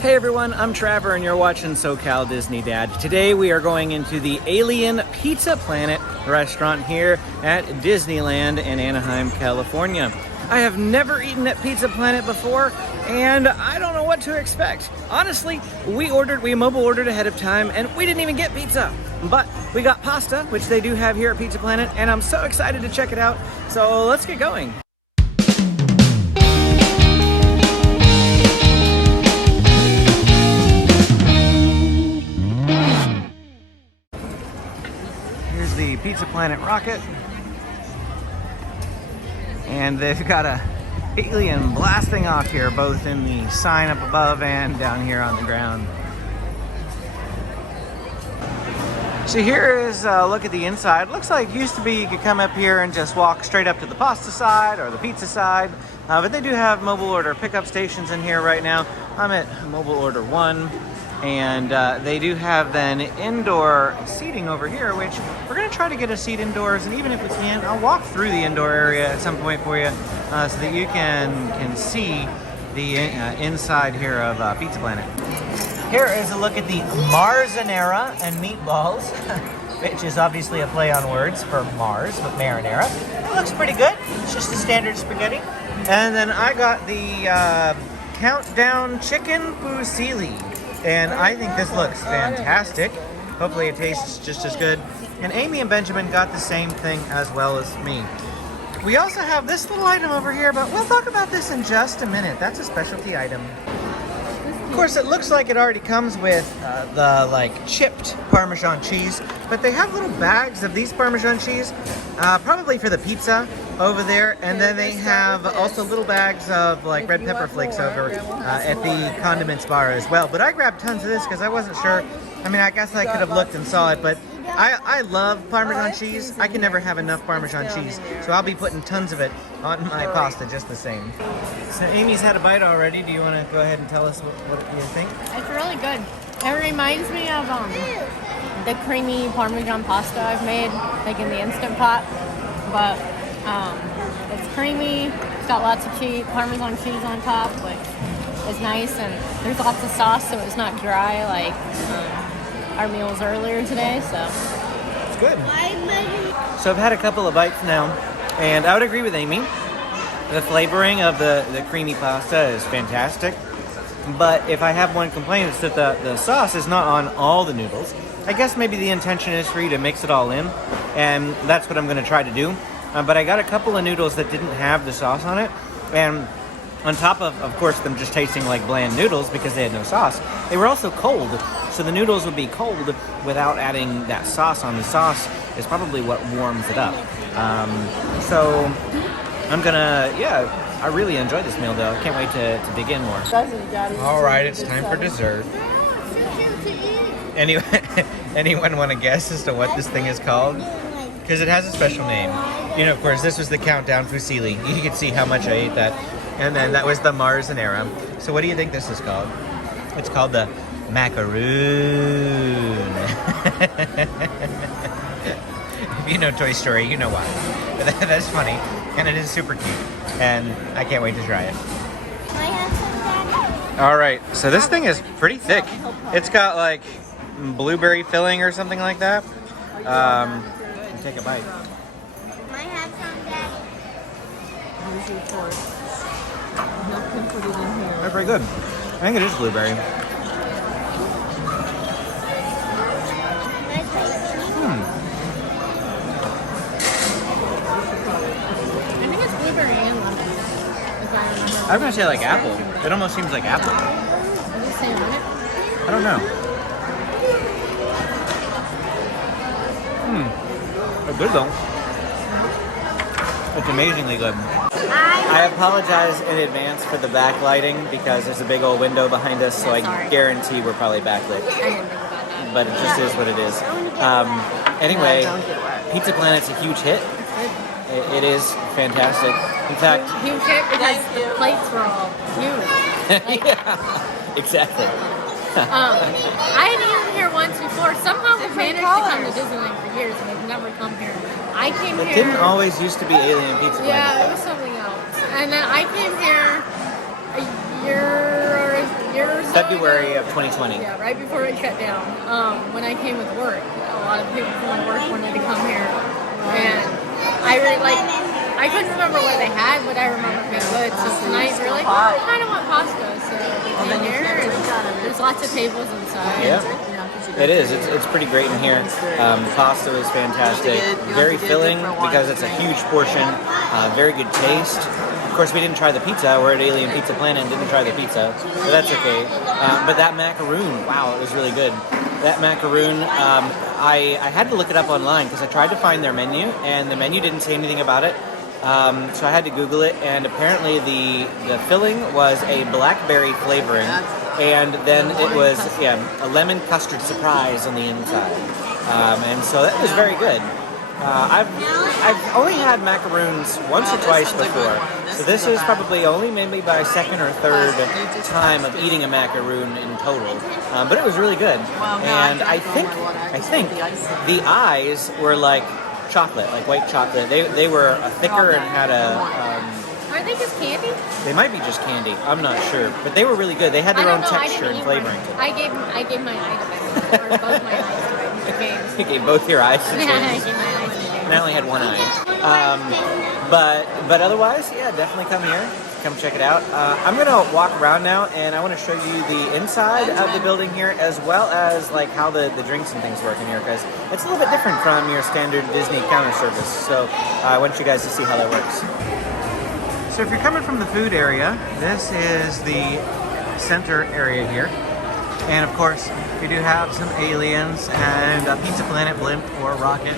Hey everyone, I'm Trevor and you're watching SoCal Disney Dad. Today we are going into the Alien Pizza Planet restaurant here at Disneyland in Anaheim, California. I have never eaten at Pizza Planet before and I don't know what to expect. Honestly, we mobile ordered ahead of time and we didn't even get pizza. But we got pasta, which they do have here at Pizza Planet, and I'm so excited to check it out. So let's get going. The Pizza Planet rocket, and they've got a alien blasting off here, both in the sign up above and down here on the ground. So here is a look at the inside. Looks like it used to be you could come up here and just walk straight up to the pasta side or the pizza side, but they do have mobile order pickup stations in here right now. I'm at mobile order 1. And they do have then indoor seating over here, which we're going to try to get a seat indoors. And even if we can't, I'll walk through the indoor area at some point for you so that you can see the inside here of Pizza Planet. Here is a look at the marzanera and meatballs, which is obviously a play on words for Mars with marinara. It looks pretty good. It's just a standard spaghetti. And then I got the countdown chicken fusilli. And I think this looks fantastic. Hopefully it tastes just as good. And Amy and Benjamin got the same thing as well as me. We also have this little item over here, but we'll talk about this in just a minute. That's a specialty item. Of course, it looks like it already comes with the chipped Parmesan cheese, but they have little bags of these Parmesan cheese, probably for the pizza over there, and then they have also little bags of red pepper flakes over at the condiments bar as well. But I grabbed tons of this because I wasn't sure. I mean, I guess I could have looked and saw it, but I love Parmesan cheese. I can never have enough Parmesan cheese, so I'll be putting tons of it on my pasta just the same. So Amy's had a bite already. Do you want to go ahead and tell us what you think? It's really good. It reminds me of the creamy Parmesan pasta I've made, in the Instant Pot. But it's creamy. It's got lots of cheese, Parmesan cheese on top, which is nice, and there's lots of sauce, so it's not dry like our meals earlier today. So it's good. So I've had a couple of bites now, and I would agree with Amy. The flavoring of the creamy pasta is fantastic. But if I have one complaint, it's that the sauce is not on all the noodles. I guess maybe the intention is for you to mix it all in, and that's what I'm going to try to do. But I got a couple of noodles that didn't have the sauce on it, and on top of course, them just tasting like bland noodles because they had no sauce, they were also cold. So the noodles would be cold without adding that sauce on. The sauce is probably what warms it up. So I'm gonna, I really enjoyed this meal though. I can't wait to dig in more. All right, it's time for dessert. Anyone want to guess as to what this thing is called? Because it has a special name. You know, of course, this was the countdown fusilli. You can see how much I ate that. And then that was the marzanera. So what do you think this is called? It's called the macaroon. If you know Toy Story, you know why. But that's funny. And it is super cute. And I can't wait to try it. All right, so this thing is pretty thick. It's got blueberry filling or something like that. Take a bite. Might have some, Daddy. Here's your fork. You can put it in here. They're pretty good. I think it is blueberry. I think it's blueberry and lemon, if I remember. I was gonna say apple. It almost seems like apple. Does it say on it? I don't know. It's good though. It's amazingly good. I apologize in advance for the backlighting because there's a big old window behind us, so I guarantee we're probably backlit. But it just is what it is. Anyway, Pizza Planet's a huge hit. It is fantastic. In fact, huge hit because the plates were all huge. Yeah, exactly. I had eaten here once before. Somehow we've managed to come to Disneyland for years and we've never come here. I came here. It didn't always used to be Alien Pizza Planet. Yeah, it was something else. And then I came here a year or year or so February ago, of 2020. yeah, right before it shut down, when I came with work, a lot of people from work wanted to come here, and I couldn't remember what they had, but I remember being good. So tonight we were like, oh, I kind of want pasta, so we came here, and there's lots of tables inside. Yeah. It is. It's pretty great in here. The pasta is fantastic. Very filling because it's a huge portion. Very good taste. Of course, we didn't try the pizza. We're at Alien Pizza Planet and didn't try the pizza, so that's okay. But that macaroon, wow, it was really good. That macaroon, I had to look it up online because I tried to find their menu, and the menu didn't say anything about it. So I had to Google it, and apparently the filling was a blackberry flavoring, and then it was a lemon custard surprise on the inside, and so that was very good. I've only had macaroons once or twice before, so this is probably only maybe my second or third time of eating a macaroon in total, but it was really good. And I think the eyes were like chocolate, like white chocolate. They were thicker and had Aren't they just candy? They might be just candy. I'm not sure, but they were really good. They had their own texture and flavoring to them. I gave my eye to them, or both my eyes to them. You gave both your eyes to Yeah, I gave my eyes to them. And I only had one eye. But otherwise, yeah, definitely come here. Come check it out. I'm gonna walk around now, and I want to show you the inside of the building here, as well as like how the drinks and things work in here, because it's a little bit different from your standard Disney counter service. So I want you guys to see how that works. So if you're coming from the food area, this is the center area here. And of course, we do have some aliens and a Pizza Planet blimp or rocket,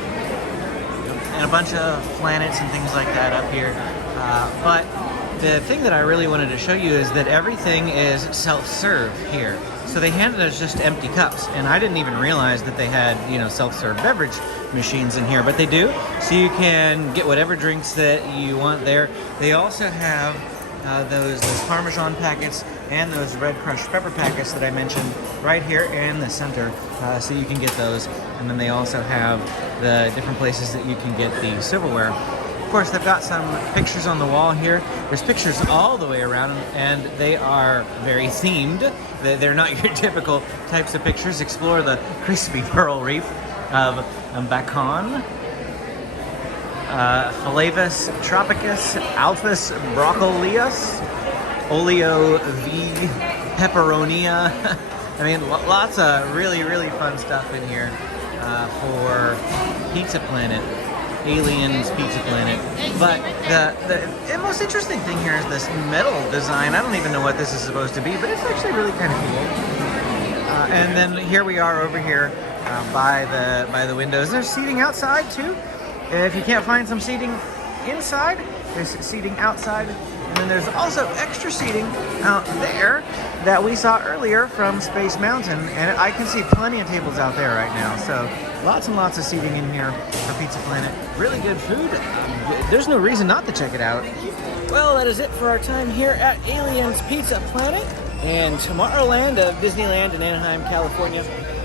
and a bunch of planets and things like that up here. But the thing that I really wanted to show you is that everything is self-serve here. So they handed us just empty cups, and I didn't even realize that they had, self-serve beverage machines in here, but they do. So you can get whatever drinks that you want there. They also have those Parmesan packets and those red crushed pepper packets that I mentioned right here in the center, so you can get those. And then they also have the different places that you can get the silverware. Of course, they've got some pictures on the wall here. There's pictures all the way around, and they are very themed. They're not your typical types of pictures. Explore the crispy pearl reef of bacon, Phalaenus tropicus, Alphus broccolius, Oleo v pepperonia. I mean, lots of really, really fun stuff in here for Pizza Planet. Aliens Pizza Planet. But the most interesting thing here is this metal design. I don't even know what this is supposed to be, but it's actually really kind of cool. And then here we are over here by the windows. There's seating outside too. If you can't find some seating inside, there's seating outside. And then there's also extra seating out there that we saw earlier from Space Mountain, and I can see plenty of tables out there right now. So lots and lots of seating in here for Pizza Planet. Really good food. There's no reason not to check it out. Well, that is it for our time here at Aliens Pizza Planet and Tomorrowland of Disneyland in Anaheim, California.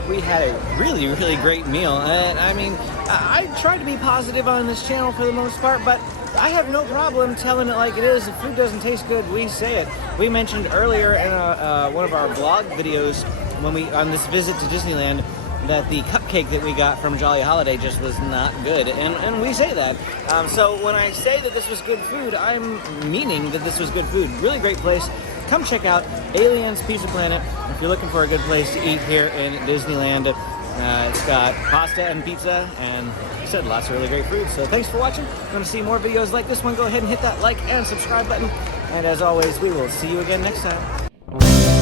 We had a really, really great meal, and I mean, I try to be positive on this channel for the most part, but I have no problem telling it like it is. If food doesn't taste good, we say it. We mentioned earlier in one of our vlog videos when on this visit to Disneyland that the cupcake that we got from Jolly Holiday just was not good, and we say that. So when I say that this was good food, I'm meaning that this was good food. Really great place. Come check out Aliens Pizza Planet if you're looking for a good place to eat here in Disneyland. It's got pasta and pizza, and like I said, lots of really great food. So thanks for watching. If you want to see more videos like this one, go ahead and hit that like and subscribe button. And as always, we will see you again next time.